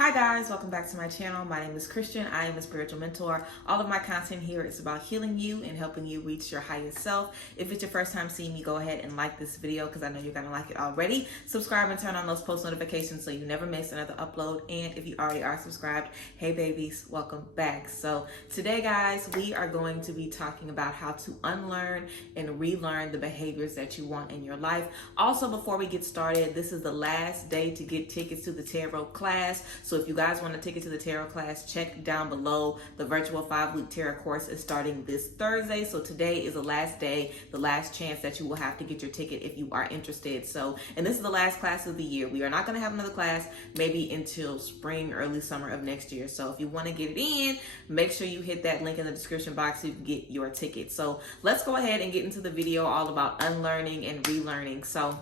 Hi guys, welcome back to my channel. My name is Christian. I am a spiritual mentor. All of my content here is about healing you and helping you reach your highest self. If it's your first time seeing me, go ahead and like this video because I know you're going to like it already. Subscribe and turn on those post notifications so you never miss another upload. And if you already are subscribed, hey babies, welcome back. So today guys, we are going to be talking about how to unlearn and relearn the behaviors that you want in your life. Also, before we get started, this is the last day to get tickets to the tarot class. So if you guys want a ticket to the tarot class, check down below. The virtual 5-week tarot course is starting this Thursday. So today is the last day, the last chance that you will have to get your ticket if you are interested. So, and this is the last class of the year. We are not going to have another class maybe until spring, early summer of next year. So if you want to get it in, make sure you hit that link in the description box so you can get your ticket. So let's go ahead and get into the video all about unlearning and relearning. So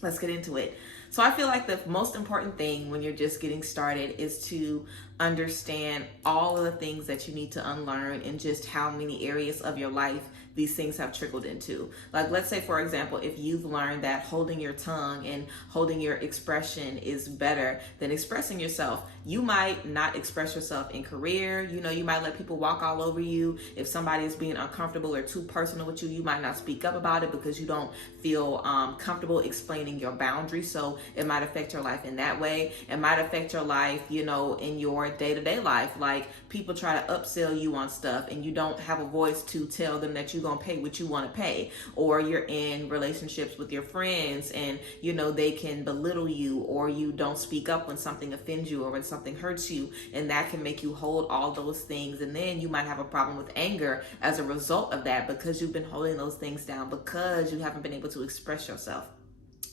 let's get into it. So I feel like the most important thing when you're just getting started is to understand all of the things that you need to unlearn and just how many areas of your life these things have trickled into. Like, let's say, for example, if you've learned that holding your tongue and holding your expression is better than expressing yourself, you might not express yourself in career. You know, you might let people walk all over you. If somebody is being uncomfortable or too personal with you, you might not speak up about it because you don't feel comfortable explaining your boundaries. So it might affect your life in that way. It might affect your life, you know, in your day-to-day life. Like, people try to upsell you on stuff and you don't have a voice to tell them that you're gonna pay what you want to pay. Or you're in relationships with your friends and, you know, they can belittle you, or you don't speak up when something offends you or when something hurts you, and that can make you hold all those things. And then you might have a problem with anger as a result of that because you've been holding those things down because you haven't been able to express yourself.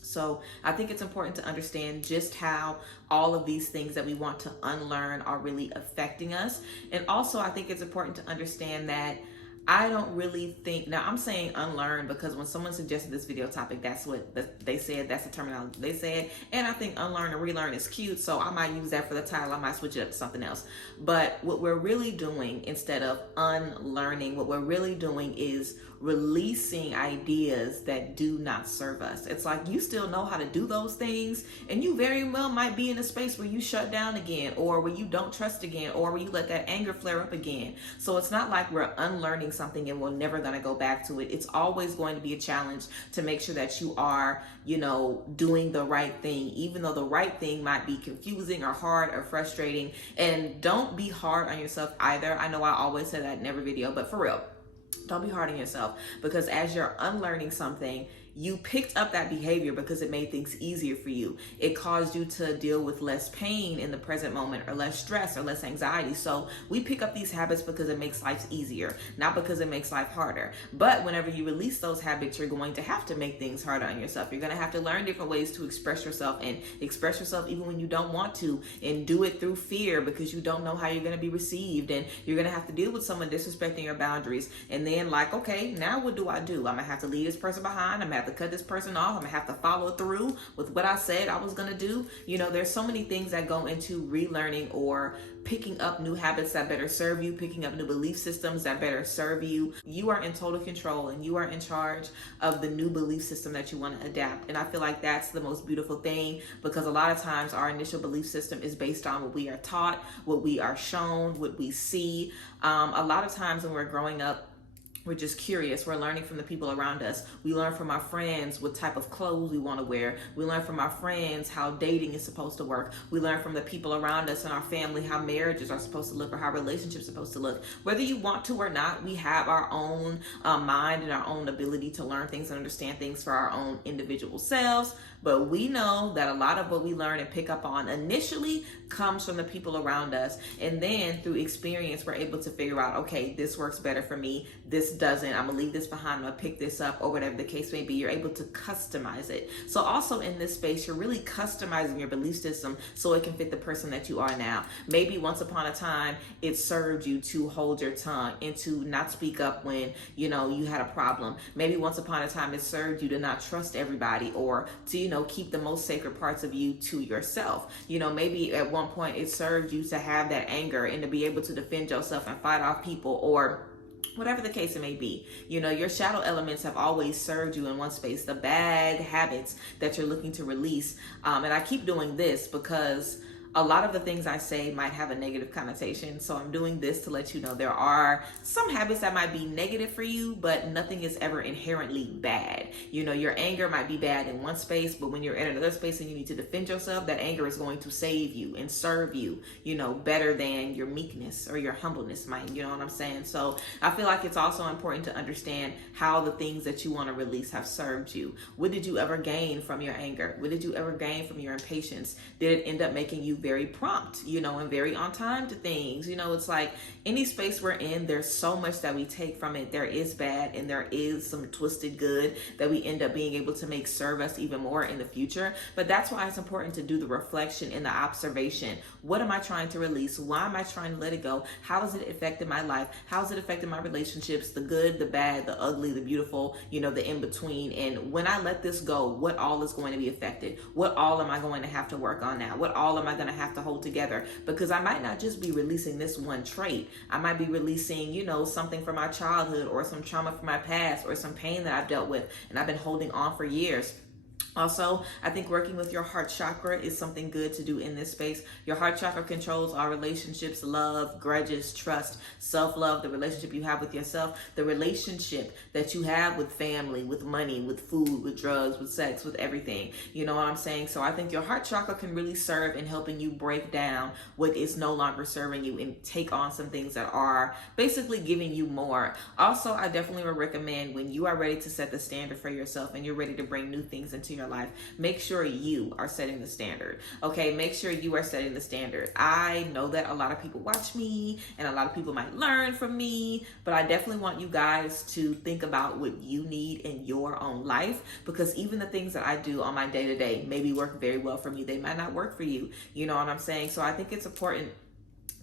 So I think it's important to understand just how all of these things that we want to unlearn are really affecting us. And also I think it's important to understand that I don't really think, now I'm saying unlearn because when someone suggested this video topic, that's what they said, that's the terminology they said. And I think unlearn and relearn is cute, so I might use that for the title. I might switch it up to something else. But what we're really doing instead of unlearning, what we're really doing is releasing ideas that do not serve us. It's like you still know how to do those things, and you very well might be in a space where you shut down again, or where you don't trust again, or where you let that anger flare up again. So it's not like we're unlearning something and we're never going to go back to it. It's always going to be a challenge to make sure that you are, you know, doing the right thing, even though the right thing might be confusing or hard or frustrating. And don't be hard on yourself either. I know I always say that in every video, but for real, don't be hard on yourself, because as you're unlearning something, you picked up that behavior because it made things easier for you. It caused you to deal with less pain in the present moment, or less stress, or less anxiety. So we pick up these habits because it makes life easier, not because it makes life harder. But whenever you release those habits, you're going to have to make things harder on yourself. You're going to have to learn different ways to express yourself, and express yourself even when you don't want to, and do it through fear because you don't know how you're going to be received. And you're going to have to deal with someone disrespecting your boundaries. And then, like, okay, now what do? I'm going to have to leave this person behind. I'm going to have to cut this person off. I'm gonna have to follow through with what I said I was gonna do. You know, there's so many things that go into relearning or picking up new habits that better serve you, picking up new belief systems that better serve you. You are in total control, and you are in charge of the new belief system that you want to adapt. And I feel like that's the most beautiful thing, because a lot of times our initial belief system is based on what we are taught, what we are shown, what we see. A lot of times when we're growing up, we're just curious. We're learning from the people around us. We learn from our friends what type of clothes we want to wear. We learn from our friends how dating is supposed to work. We learn from the people around us and our family how marriages are supposed to look, or how relationships are supposed to look. Whether you want to or not, we have our own mind and our own ability to learn things and understand things for our own individual selves. But we know that a lot of what we learn and pick up on initially comes from the people around us. And then through experience, we're able to figure out, okay, this works better for me. This doesn't. I'm gonna leave this behind. I'm gonna pick this up, or whatever the case may be. You're able to customize it. So also in this space, you're really customizing your belief system so it can fit the person that you are now. Maybe once upon a time, it served you to hold your tongue and to not speak up when, you know, you had a problem. Maybe once upon a time, it served you to not trust everybody, or to, you know, keep the most sacred parts of you to yourself. You know, maybe at one point it served you to have that anger and to be able to defend yourself and fight off people, or whatever the case it may be. You know, your shadow elements have always served you in one space, the bad habits that you're looking to release. And I keep doing this because a lot of the things I say might have a negative connotation. So I'm doing this to let you know there are some habits that might be negative for you, but nothing is ever inherently bad. You know, your anger might be bad in one space, but when you're in another space and you need to defend yourself, that anger is going to save you and serve you, you know, better than your meekness or your humbleness might, you know what I'm saying? So I feel like it's also important to understand how the things that you want to release have served you. What did you ever gain from your anger? What did you ever gain from your impatience? Did it end up making you very prompt, you know, and very on time to things? You know, it's like any space we're in, there's so much that we take from it. There is bad and there is some twisted good that we end up being able to make serve us even more in the future. But that's why it's important to do the reflection and the observation. What am I trying to release? Why am I trying to let it go? How has it affected my life? How has it affected my relationships? The good, the bad, the ugly, the beautiful, you know, the in between. And when I let this go, what all is going to be affected? What all am I going to have to work on now? What all am I going to have to hold together? Because I might not just be releasing this one trait. I might be releasing, you know, something from my childhood or some trauma from my past or some pain that I've dealt with and I've been holding on for years. Also, I think working with your heart chakra is something good to do in this space. Your heart chakra controls all relationships, love, grudges, trust, self-love, the relationship you have with yourself, the relationship that you have with family, with money, with food, with drugs, with sex, with everything. You know what I'm saying? So I think your heart chakra can really serve in helping you break down what is no longer serving you and take on some things that are basically giving you more. Also, I definitely would recommend when you are ready to set the standard for yourself and you're ready to bring new things into your life, make sure you are setting the standard. Okay, make sure you are setting the standard. I know that a lot of people watch me and a lot of people might learn from me, but I definitely want you guys to think about what you need in your own life, because even the things that I do on my day-to-day maybe work very well for me. They might not work for you. You know what I'm saying? So I think it's important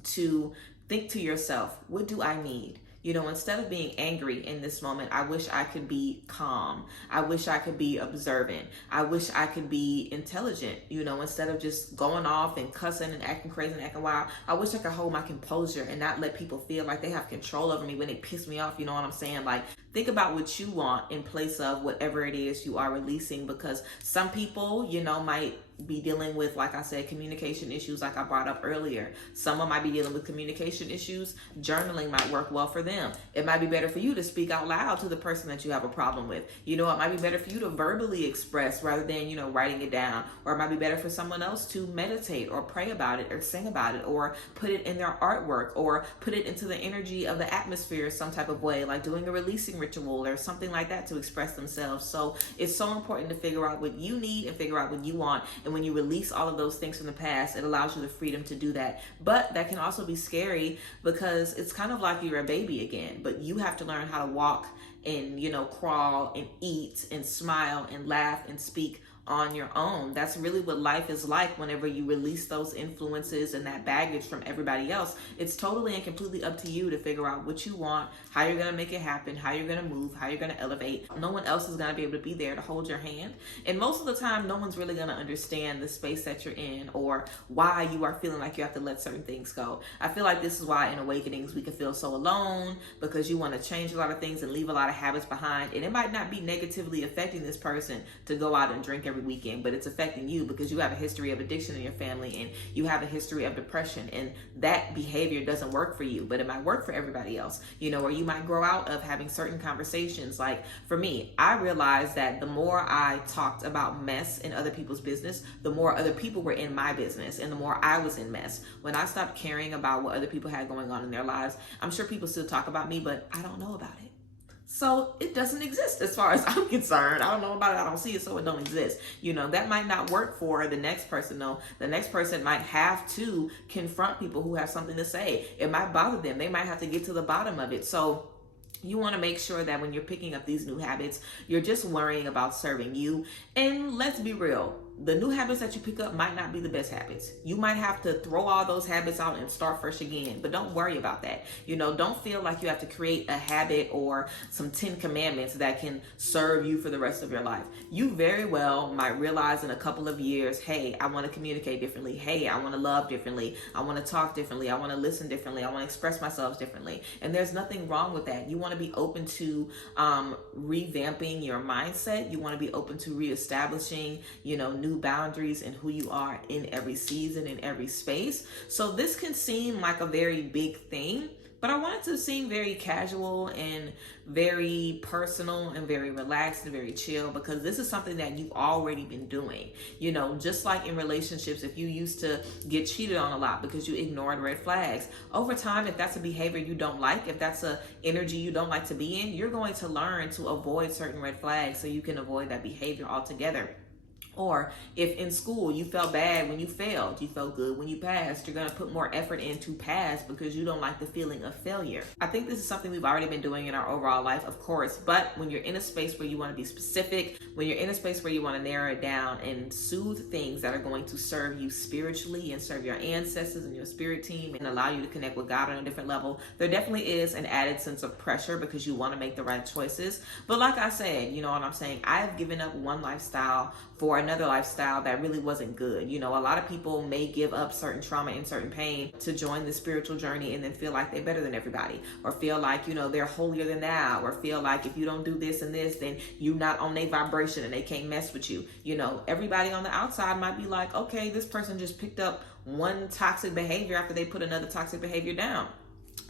to think to yourself, what do I need? You know, instead of being angry in this moment, I wish I could be calm. I wish I could be observant. I wish I could be intelligent. You know, instead of just going off and cussing and acting crazy and acting wild, I wish I could hold my composure and not let people feel like they have control over me when they piss me off. You know what I'm saying? Like, think about what you want in place of whatever it is you are releasing, because some people, you know, might be dealing with, like I said, communication issues like I brought up earlier. Someone might be dealing with communication issues. Journaling might work well for them. It might be better for you to speak out loud to the person that you have a problem with. You know, it might be better for you to verbally express rather than, you know, writing it down. Or it might be better for someone else to meditate or pray about it or sing about it or put it in their artwork or put it into the energy of the atmosphere some type of way, like doing a releasing ritual or something like that to express themselves. So it's so important to figure out what you need and figure out what you want. And when you release all of those things from the past, it allows you the freedom to do that. But that can also be scary because it's kind of like you're a baby again, but you have to learn how to walk and, you know, crawl and eat and smile and laugh and speak on your own. That's really what life is like whenever you release those influences and that baggage from everybody else. It's totally and completely up to you to figure out what you want, how you're going to make it happen, how you're going to move, how you're going to elevate. No one else is going to be able to be there to hold your hand. And most of the time, no one's really going to understand the space that you're in or why you are feeling like you have to let certain things go. I feel like this is why in Awakenings we can feel so alone, because you want to change a lot of things and leave a lot of habits behind. And it might not be negatively affecting this person to go out and drink every weekend, but it's affecting you because you have a history of addiction in your family and you have a history of depression, and that behavior doesn't work for you, but it might work for everybody else, you know, or you might grow out of having certain conversations. Like for me, I realized that the more I talked about mess in other people's business, the more other people were in my business and the more I was in mess. When I stopped caring about what other people had going on in their lives, I'm sure people still talk about me, but I don't know about it. So it doesn't exist as far as I'm concerned. I don't know about it. I don't see it, so it don't exist. You know, that might not work for the next person though. The next person might have to confront people who have something to say. It might bother them. They might have to get to the bottom of it. So you want to make sure that when you're picking up these new habits, you're just worrying about serving you. And let's be real, the new habits that you pick up might not be the best habits. You might have to throw all those habits out and start fresh again, but don't worry about that. You know, don't feel like you have to create a habit or some 10 commandments that can serve you for the rest of your life. You very well might realize in a couple of years, hey, I want to communicate differently. Hey, I want to love differently. I want to talk differently. I want to listen differently. I want to express myself differently. And there's nothing wrong with that. You want to be open to revamping your mindset. You want to be open to reestablishing, you know, new new boundaries in who you are in every season, in every space. So this can seem like a very big thing, but I want it to seem very casual and very personal and very relaxed and very chill, because this is something that you've already been doing. You know, just like in relationships, if you used to get cheated on a lot because you ignored red flags, over time, if that's a behavior you don't like, if that's a energy you don't like to be in, you're going to learn to avoid certain red flags so you can avoid that behavior altogether. Or if in school you felt bad when you failed, you felt good when you passed, you're going to put more effort in to pass because you don't like the feeling of failure. I think this is something we've already been doing in our overall life, of course, but when you're in a space where you want to be specific, when you're in a space where you want to narrow it down and soothe things that are going to serve you spiritually and serve your ancestors and your spirit team and allow you to connect with God on a different level, there definitely is an added sense of pressure because you want to make the right choices. But like I said, you know what I'm saying, I have given up one lifestyle for another lifestyle that really wasn't good. You know, a lot of people may give up certain trauma and certain pain to join the spiritual journey and then feel like they're better than everybody, or feel like, you know, they're holier than thou, or feel like if you don't do this and this, then you're not on their vibration and they can't mess with you. You know, everybody on the outside might be like, okay, this person just picked up one toxic behavior after they put another toxic behavior down.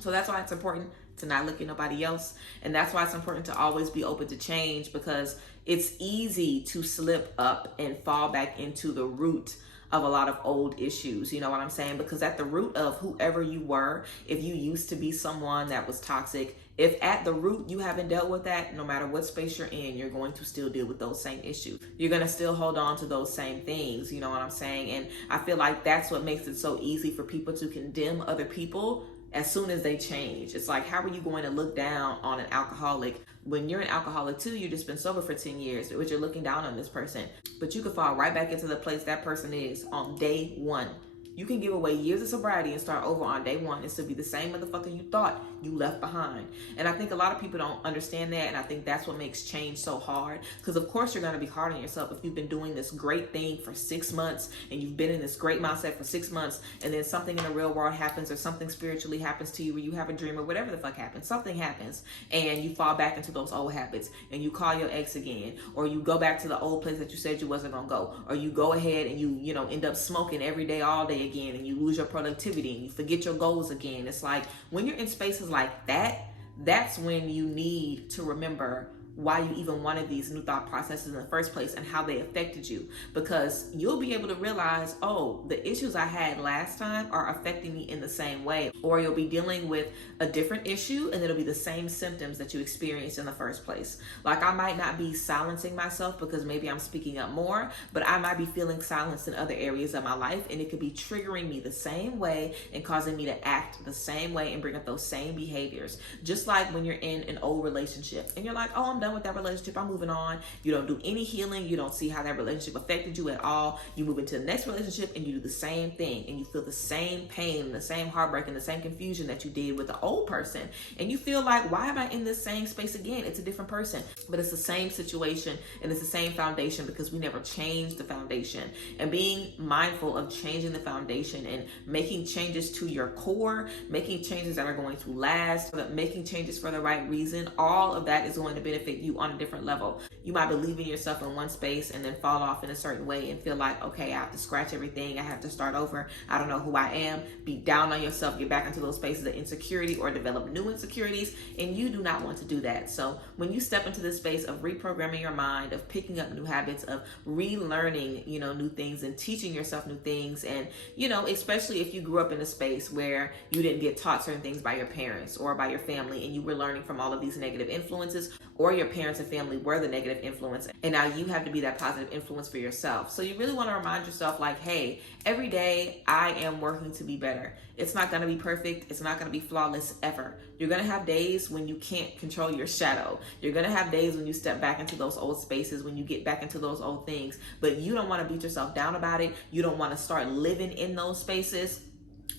So that's why it's important to not look at nobody else. And that's why it's important to always be open to change, because it's easy to slip up and fall back into the root of a lot of old issues. You know what I'm saying? Because at the root of whoever you were, if you used to be someone that was toxic, if at the root you haven't dealt with that, no matter what space you're in, you're going to still deal with those same issues. You're going to still hold on to those same things. You know what I'm saying? And I feel like that's what makes it so easy for people to condemn other people as soon as they change. It's like, how are you going to look down on an alcoholic when you're an alcoholic too? You just been sober for 10 years, but you're looking down on this person. But you could fall right back into the place that person is on day one. You can give away years of sobriety and start over on day one and still be the same motherfucker you thought you left behind. And I think a lot of people don't understand that. And I think that's what makes change so hard. Because of course you're going to be hard on yourself if you've been doing this great thing for 6 months and you've been in this great mindset for 6 months, and then something in the real world happens, or something spiritually happens to you, where you have a dream or whatever the fuck happens, something happens, and you fall back into those old habits, and you call your ex again, or you go back to the old place that you said you wasn't going to go, or you go ahead and you know, end up smoking every day, all day again, and you lose your productivity and you forget your goals again. It's like, when you're in spaces like that, that's when you need to remember why you even wanted these new thought processes in the first place and how they affected you, because you'll be able to realize, oh, the issues I had last time are affecting me in the same way. Or you'll be dealing with a different issue and it'll be the same symptoms that you experienced in the first place. Like, I might not be silencing myself because maybe I'm speaking up more, but I might be feeling silenced in other areas of my life, and it could be triggering me the same way and causing me to act the same way and bring up those same behaviors. Just like when you're in an old relationship and you're like, oh, I'm done with that relationship, I'm moving on. You don't do any healing. You don't see how that relationship affected you at all. You move into the next relationship and you do the same thing, and you feel the same pain, the same heartbreak, and the same confusion that you did with the old person. And you feel like, why am I in this same space again? It's a different person, but it's the same situation and it's the same foundation, because we never changed the foundation. And being mindful of changing the foundation and making changes to your core, making changes that are going to last, making changes for the right reason, all of that is going to benefit you on a different level. You might believe in yourself in one space and then fall off in a certain way and feel like, okay, I have to scratch everything, I have to start over, I don't know who I am, be down on yourself, get back into those spaces of insecurity or develop new insecurities, and you do not want to do that. So when you step into this space of reprogramming your mind, of picking up new habits, of relearning, you know, new things and teaching yourself new things, and, you know, especially if you grew up in a space where you didn't get taught certain things by your parents or by your family, and you were learning from all of these negative influences, or your parents and family were the negative influence, and now you have to be that positive influence for yourself. So you really want to remind yourself, like, hey, every day I am working to be better. It's not going to be perfect. It's not going to be flawless ever. You're going to have days when you can't control your shadow. You're going to have days when you step back into those old spaces, when you get back into those old things, but you don't want to beat yourself down about it. You don't want to start living in those spaces.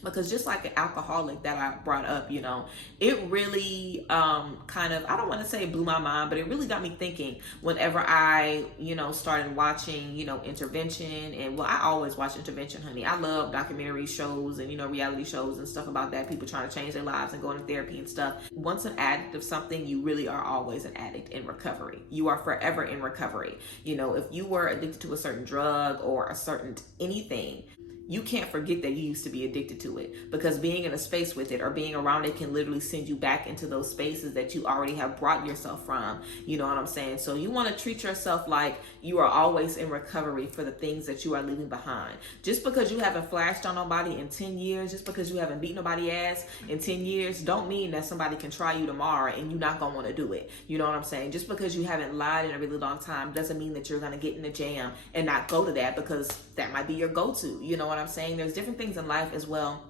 Because just like an alcoholic that I brought up, you know, it really kind of, I don't want to say it blew my mind, but it really got me thinking whenever I, you know, started watching, you know, intervention. And well, I always watch intervention, honey. I love documentary shows and, you know, reality shows and stuff about that, people trying to change their lives and going to therapy and stuff. Once an addict of something, you really are always an addict in recovery. You are forever in recovery. You know, if you were addicted to a certain drug or a certain anything, you can't forget that you used to be addicted to it, because being in a space with it or being around it can literally send you back into those spaces that you already have brought yourself from. You know what I'm saying? So you want to treat yourself like you are always in recovery for the things that you are leaving behind. Just because you haven't flashed on nobody in 10 years, just because you haven't beat nobody ass in 10 years, don't mean that somebody can try you tomorrow and you're not going to want to do it. You know what I'm saying? Just because you haven't lied in a really long time doesn't mean that you're going to get in a jam and not go to that, because that might be your go-to. You know what I'm saying? There's different things in life as well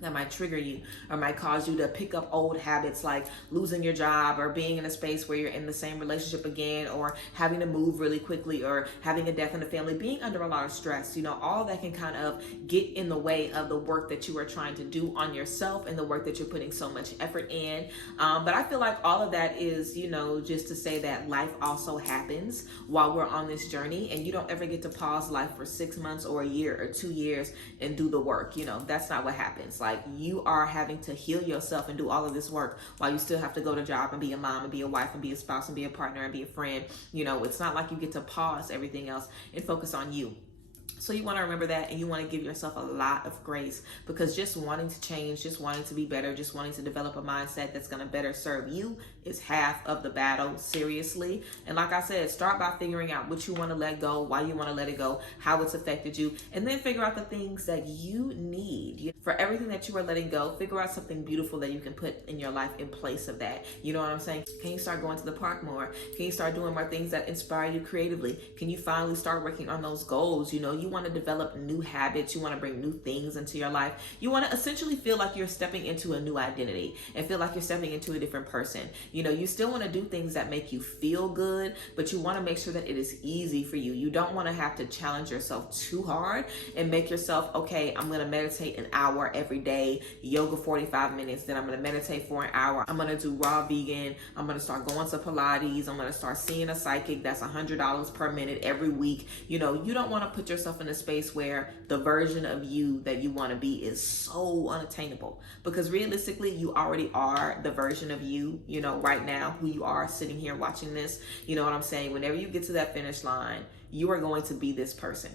that might trigger you or might cause you to pick up old habits, like losing your job or being in a space where you're in the same relationship again, or having to move really quickly, or having a death in the family, being under a lot of stress. You know, all that can kind of get in the way of the work that you are trying to do on yourself and the work that you're putting so much effort in. But I feel like all of that is, you know, just to say that life also happens while we're on this journey, and you don't ever get to pause life for 6 months or a year or 2 years and do the work. You know, that's not what happens. Like, you are having to heal yourself and do all of this work while you still have to go to job and be a mom and be a wife and be a spouse and be a partner and be a friend. You know, it's not like you get to pause everything else and focus on you. So you want to remember that, and you want to give yourself a lot of grace, because just wanting to change, just wanting to be better, just wanting to develop a mindset that's going to better serve you is half of the battle, seriously. And like I said, start by figuring out what you want to let go, why you want to let it go, how it's affected you, and then figure out the things that you need. For everything that you are letting go, figure out something beautiful that you can put in your life in place of that. You know what I'm saying? Can you start going to the park more? Can you start doing more things that inspire you creatively? Can you finally start working on those goals? You know, you want to develop new habits. You want to bring new things into your life. You want to essentially feel like you're stepping into a new identity and feel like you're stepping into a different person. You know, you still want to do things that make you feel good, but you want to make sure that it is easy for you. You don't want to have to challenge yourself too hard and make yourself, okay, I'm going to meditate an hour every day, yoga 45 minutes, then I'm going to meditate for an hour. I'm going to do raw vegan. I'm going to start going to Pilates. I'm going to start seeing a psychic. That's $100 per minute every week. You know, you don't want to put yourself in a space where the version of you that you want to be is so unattainable, because realistically, you already are the version of you, you know, right now, who you are sitting here watching this. You know what I'm saying? Whenever you get to that finish line, you are going to be this person.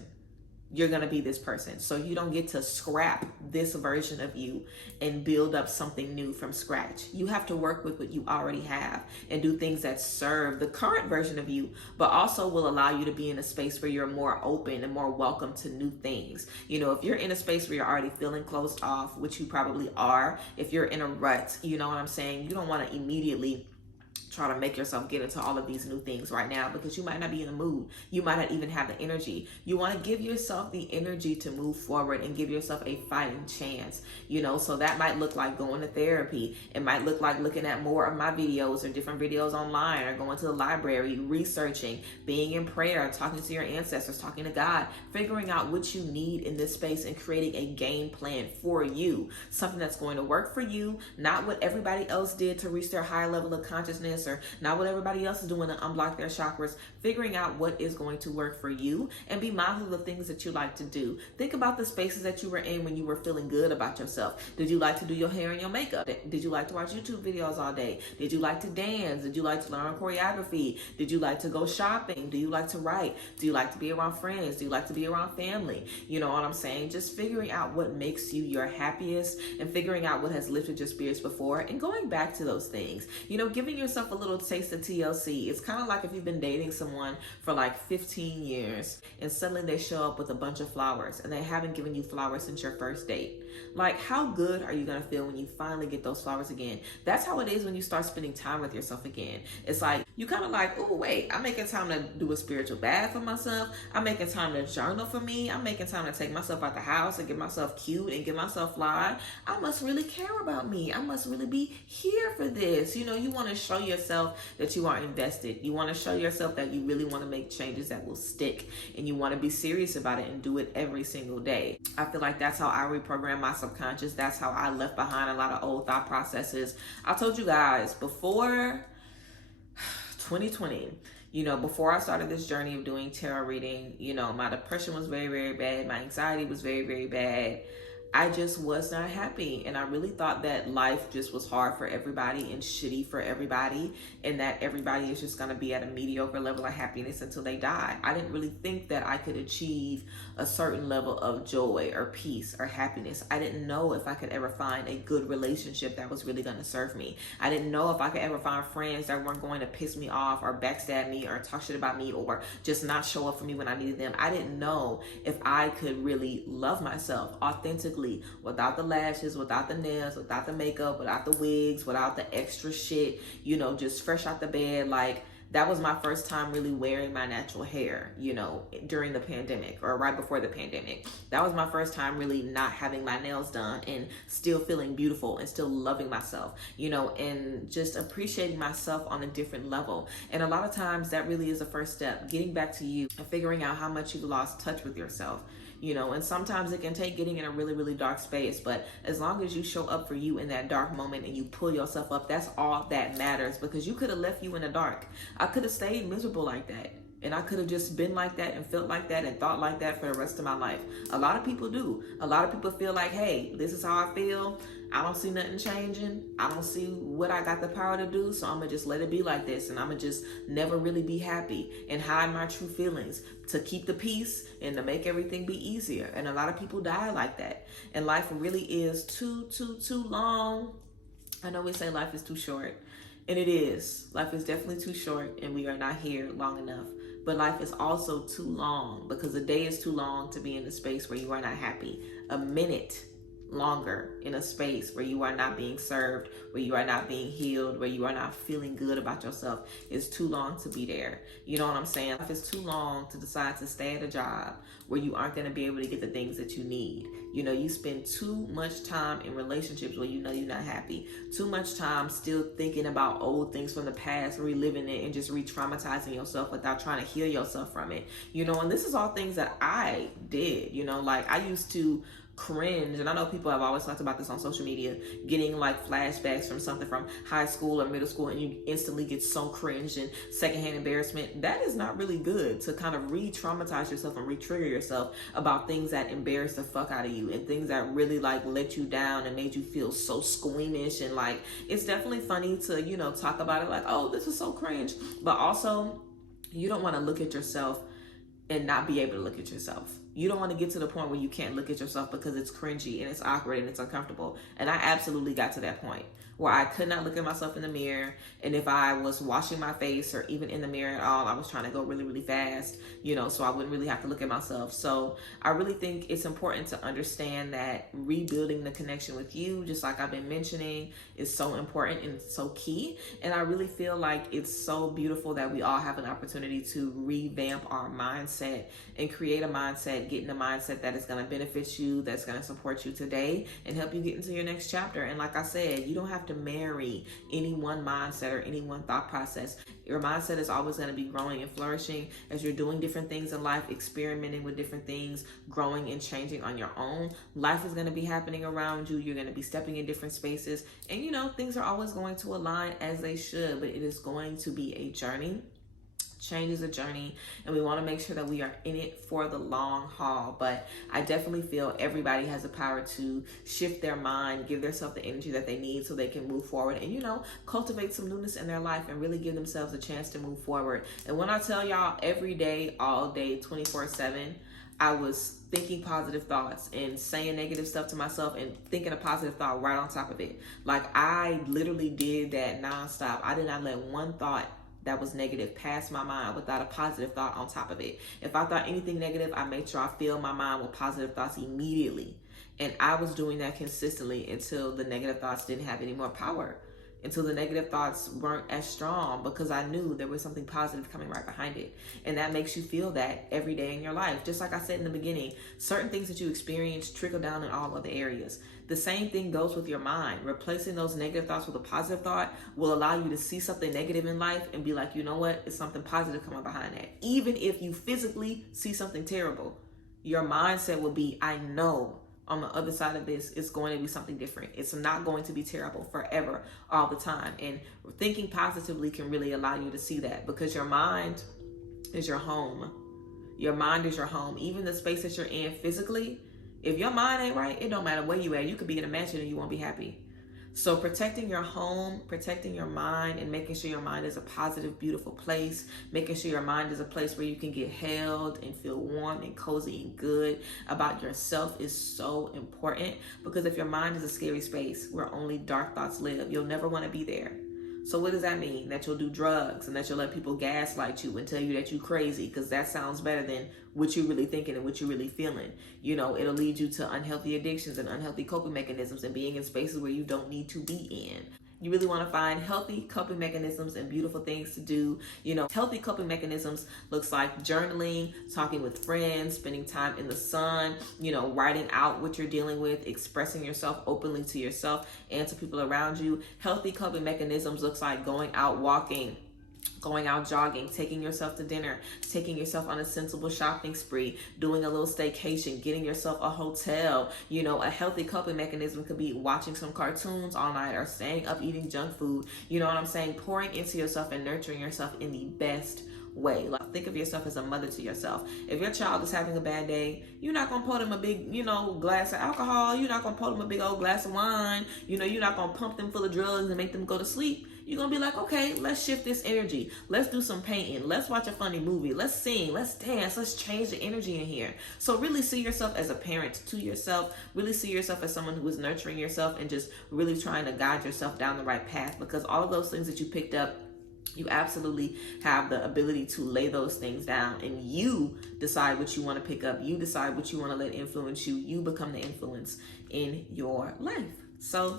You're going to be this person. So you don't get to scrap this version of you and build up something new from scratch. You have to work with what you already have and do things that serve the current version of you, but also will allow you to be in a space where you're more open and more welcome to new things. You know, if you're in a space where you're already feeling closed off, which you probably are, if you're in a rut, you know what I'm saying? You don't want to immediately try to make yourself get into all of these new things right now, because you might not be in the mood. You might not even have the energy. You want to give yourself the energy to move forward and give yourself a fighting chance, you know. So that might look like going to therapy. It might look like looking at more of my videos or different videos online, or going to the library, researching, being in prayer, talking to your ancestors, talking to God, figuring out what you need in this space and creating a game plan for you, something that's going to work for you, not what everybody else did to reach their higher level of consciousness, or not what everybody else is doing to unblock their chakras. Figuring out what is going to work for you, and be mindful of the things that you like to do. Think about the spaces that you were in when you were feeling good about yourself. Did you like to do your hair and your makeup? Did you like to watch YouTube videos all day? Did you like to dance? Did you like to learn choreography? Did you like to go shopping? Do you like to write? Do you like to be around friends? Do you like to be around family? You know what I'm saying? Just figuring out what makes you your happiest, and figuring out what has lifted your spirits before, and going back to those things. You know, giving yourself a little taste of TLC. It's kind of like if you've been dating someone for like 15 years and suddenly they show up with a bunch of flowers and they haven't given you flowers since your first date. Like, how good are you going to feel when you finally get those flowers again? That's how it is when you start spending time with yourself again. It's like, you kind of like, oh, wait, I'm making time to do a spiritual bath for myself. I'm making time to journal for me. I'm making time to take myself out the house and get myself cute and get myself fly. I must really care about me. I must really be here for this. You know, you want to show yourself yourself that you are invested. You want to show yourself that you really want to make changes that will stick, and you want to be serious about it and do it every single day. I feel like that's how I reprogram my subconscious. That's how I left behind a lot of old thought processes. I told you guys before 2020, before I started this journey of doing tarot reading, my depression was very, very bad. My anxiety was very, very bad. I just was not happy. And I really thought that life just was hard for everybody and shitty for everybody, and that everybody is just going to be at a mediocre level of happiness until they die. I didn't really think that I could achieve a certain level of joy or peace or happiness. I didn't know if I could ever find a good relationship that was really going to serve me. I didn't know if I could ever find friends that weren't going to piss me off or backstab me or talk shit about me or just not show up for me when I needed them. I didn't know if I could really love myself authentically, without the lashes, without the nails, without the makeup, without the wigs, without the extra shit, just fresh out the bed. Like, that was my first time really wearing my natural hair, during the pandemic or right before the pandemic. That was my first time really not having my nails done and still feeling beautiful and still loving myself, and just appreciating myself on a different level. And a lot of times that really is the first step, getting back to you and figuring out how much you've lost touch with yourself. And sometimes it can take getting in a really, really dark space, but as long as you show up for you in that dark moment and you pull yourself up, that's all that matters, because you could have left you in the dark. I could have stayed miserable like that, and I could have just been like that and felt like that and thought like that for the rest of my life. A lot of people do. A lot of people feel like, hey, this is how I feel. I don't see nothing changing. I don't see what I got the power to do, so I'm going to just let it be like this, and I'm going to just never really be happy and hide my true feelings to keep the peace and to make everything be easier. And a lot of people die like that. And life really is too long. I know we say life is too short, and it is. Life is definitely too short, and we are not here long enough. But life is also too long, because a day is too long to be in a space where you are not happy. A minute longer in a space where you are not being served, where you are not being healed, where you are not feeling good about yourself is too long to be there. You know what I'm saying? Life is too long to decide to stay at a job where you aren't going to be able to get the things that you need. You spend too much time in relationships where you're not happy. Too much time still thinking about old things from the past, reliving it, and just re-traumatizing yourself without trying to heal yourself from it. And this is all things that I did. Like, I used to cringe, and I know people have always talked about this on social media, getting like flashbacks from something from high school or middle school, and you instantly get so cringed and secondhand embarrassment. That is not really good, to kind of re-traumatize yourself and re-trigger yourself about things that embarrass the fuck out of you and things that really like let you down and made you feel so squeamish. And like, it's definitely funny to talk about it like, oh, this is so cringe, but also you don't want to look at yourself and not be able to look at yourself. You don't want to get to the point where you can't look at yourself because it's cringy and it's awkward and it's uncomfortable. And I absolutely got to that point where I could not look at myself in the mirror. And if I was washing my face or even in the mirror at all, I was trying to go really, really fast, so I wouldn't really have to look at myself. So I really think it's important to understand that rebuilding the connection with you, just like I've been mentioning, is so important and so key. And I really feel like it's so beautiful that we all have an opportunity to revamp our mindset and create a mindset, get in a mindset that is going to benefit you, that's going to support you today and help you get into your next chapter. And like I said, you don't have to marry any one mindset or any one thought process. Your mindset is always going to be growing and flourishing as you're doing different things in life, experimenting with different things, growing and changing on your own. Life is going to be happening around you. You're going to be stepping in different spaces, and things are always going to align as they should, but it is going to be a journey. Change is a journey, and we want to make sure that we are in it for the long haul. But I definitely feel everybody has the power to shift their mind, give themselves the energy that they need so they can move forward and, cultivate some newness in their life and really give themselves a chance to move forward. And when I tell y'all every day, all day, 24/7, I was thinking positive thoughts and saying negative stuff to myself and thinking a positive thought right on top of it. Like, I literally did that nonstop. I did not let one thought that was negative pass my mind without a positive thought on top of it. If I thought anything negative, I made sure I filled my mind with positive thoughts immediately. And I was doing that consistently until the negative thoughts didn't have any more power. until the negative thoughts weren't as strong, because I knew there was something positive coming right behind it. And that makes you feel that every day in your life. Just like I said in the beginning, certain things that you experience trickle down in all other areas. The same thing goes with your mind. Replacing those negative thoughts with a positive thought will allow you to see something negative in life and be like, you know what? It's something positive coming behind that. Even if you physically see something terrible, your mindset will be, I know on the other side of this, it's going to be something different. It's not going to be terrible forever, all the time. And thinking positively can really allow you to see that, because your mind is your home. Your mind is your home. Even the space that you're in physically, if your mind ain't right, it don't matter where you at. You could be in a mansion and you won't be happy. So protecting your home, protecting your mind, and making sure your mind is a positive, beautiful place, making sure your mind is a place where you can get held and feel warm and cozy and good about yourself is so important. Because if your mind is a scary space where only dark thoughts live, you'll never want to be there. So what does that mean? That you'll do drugs and that you'll let people gaslight you and tell you that you're crazy, because that sounds better than what you're really thinking and what you're really feeling. You know, it'll lead you to unhealthy addictions and unhealthy coping mechanisms and being in spaces where you don't need to be in. You really want to find healthy coping mechanisms and beautiful things to do. You know, healthy coping mechanisms looks like journaling, talking with friends, spending time in the sun, you know, writing out what you're dealing with, expressing yourself openly to yourself and to people around you. Healthy coping mechanisms looks like going out walking, going out jogging, taking yourself to dinner, taking yourself on a sensible shopping spree, doing a little staycation, getting yourself a hotel. You know, a healthy coping mechanism could be watching some cartoons all night or staying up eating junk food. You know what I'm saying? Pouring into yourself and nurturing yourself in the best way. Like, think of yourself as a mother to yourself. If your child is having a bad day, you're not gonna pour them a big, glass of alcohol. You're not gonna pour them a big old glass of wine. You're not gonna pump them full of drugs and make them go to sleep. You're gonna be like, okay, let's shift this energy. Let's do some painting. Let's watch a funny movie. Let's sing. Let's dance. Let's change the energy in here. So really see yourself as a parent to yourself. Really see yourself as someone who is nurturing yourself and just really trying to guide yourself down the right path, because all of those things that you picked up, you absolutely have the ability to lay those things down, and you decide what you want to pick up. You decide what you want to let influence you. You become the influence in your life. So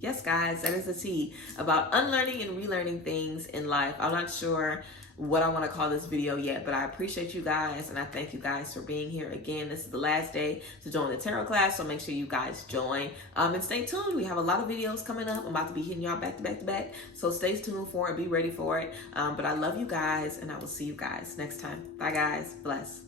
yes, guys, that is the tea about unlearning and relearning things in life. I'm not sure what I want to call this video yet, but I appreciate you guys, and I thank you guys for being here. Again, this is the last day to join the tarot class, so make sure you guys join. And stay tuned. We have a lot of videos coming up. I'm about to be hitting y'all back to back to back, so stay tuned for it. Be ready for it. But I love you guys, and I will see you guys next time. Bye, guys. Bless.